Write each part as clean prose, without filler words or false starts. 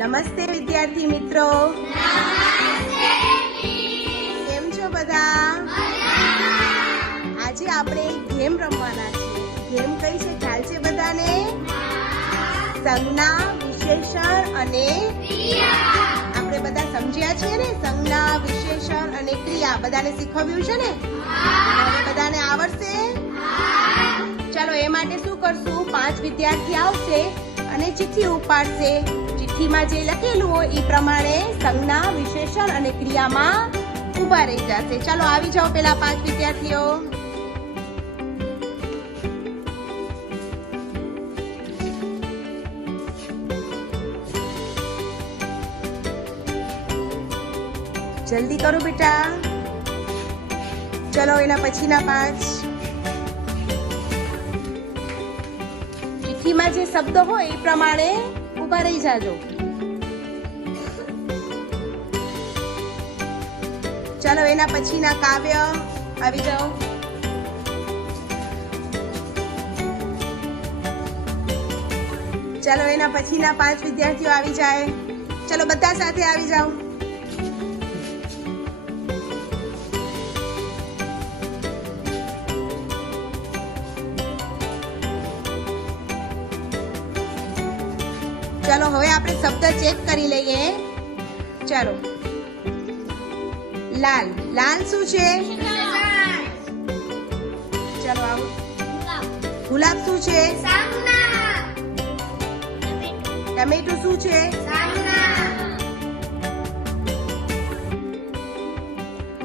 નમસ્તે વિદ્યાર્થી મિત્રો, કેમ છો બધા? આજે આપણે ગેમ રમવાના છીએ. ગેમ કઈ છે ખ્યાલ છે બધાને? સંજ્ઞા, વિશેષણ અને ક્રિયા. આપણે બધા સમજ્યા છીએ ને? સંજ્ઞા, વિશેષણ અને ક્રિયા બધાને શીખવ્યું છે ને? હવે બધાને આવડશે? ચાલો એ માટે શું કરશું, 5 વિદ્યાર્થી આવશે અને ચિઠ્ઠી ઉપાડશે. ચિઠ્ઠીમાં જે લખેલું હોય એ પ્રમાણે સંજ્ઞા, વિશેષણ અને ક્રિયામાં ઊભા રહી જશે. ચાલો આવી જાઓ પેલા 5 વિદ્યાર્થીઓ. જલ્દી કરો બેટા. ચલો એના પછીના 5. ચિઠ્ઠીમાં જે શબ્દ હોય એ પ્રમાણે ઊભા રહી જાજો. ચાલો એના પછીના કાવ્ય આવી જાઓ. ચાલો એના પછીના 5 વિદ્યાર્થીઓ આવી જાય. ચલો બધા સાથે આવી જાઓ. ચાલો હવે આપણે શબ્દ ચેક કરી લઈએ. ચાલો લાલ. લાલ શું છે? ચાલો આવો. ગુલાબ શું છે? ટમેટું શું છે?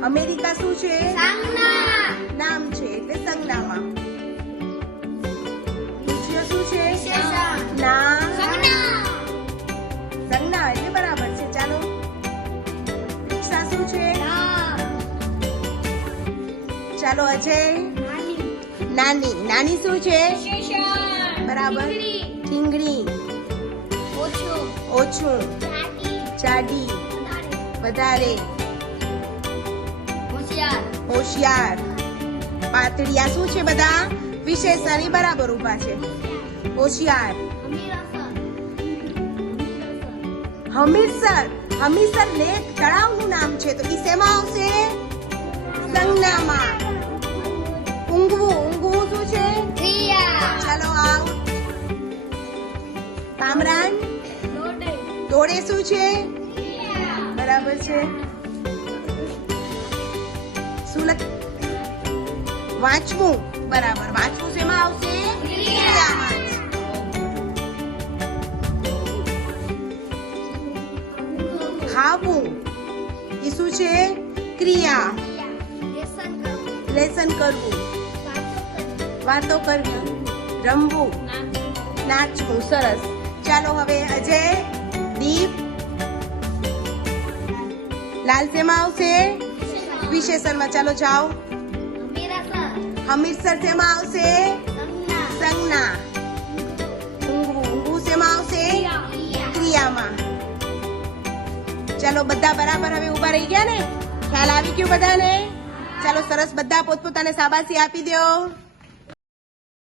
અમેરિકા શું છે? નામ છે એટલે સંજ્ઞામાં. શું છે? નામ. સંજ્ઞા એટલે બરાબર છે. ચાલો રિક્ષા શું છે? ચાલો અજય. નાની. નાની શું છે? બરાબર. ઠીંગણી. ઓછું. જાડી. વધારે. હોશિયાર. પાતળિયા શું છે બધા? વિશેષણ બરાબર ઊભા છે. હોશિયાર. હમીરસર. હમીરસર લેક તળાવનું નામ છે, તો ઈ શેમાં આવશે? સંજ્ઞામાં. ઊંઘવું. ઊંઘવું શું છે? ક્રિયા. ચાલો આવ. કામરાન. દોડે શું છે? બરાબર છે. શું વાંચવું. બરાબર. વાંચવું શેમાં આવશે? ક્રિયામાં. ખાવું એ શું છે? ક્રિયા. લેસન કરવું. વાતો કરવી. રમવું. નાચવું. સરસ. ચાલો હવે અજય. દીપ. લાલ શેમાં આવશે? વિશેષણમાં. ચાલો જાઓ. હમીરસર શેમાં આવશે? સંજ્ઞા. ઊંઘવું. ઊંઘવું શેમાં આવશે? ક્રિયામાં. ચાલો બધા બરાબર હવે ઊભા રહી ગયા ને? ખ્યાલ આવી ગયો બધાને? ચાલો સરસ. બધા પોતપોતાને શાબાશી આપી દો.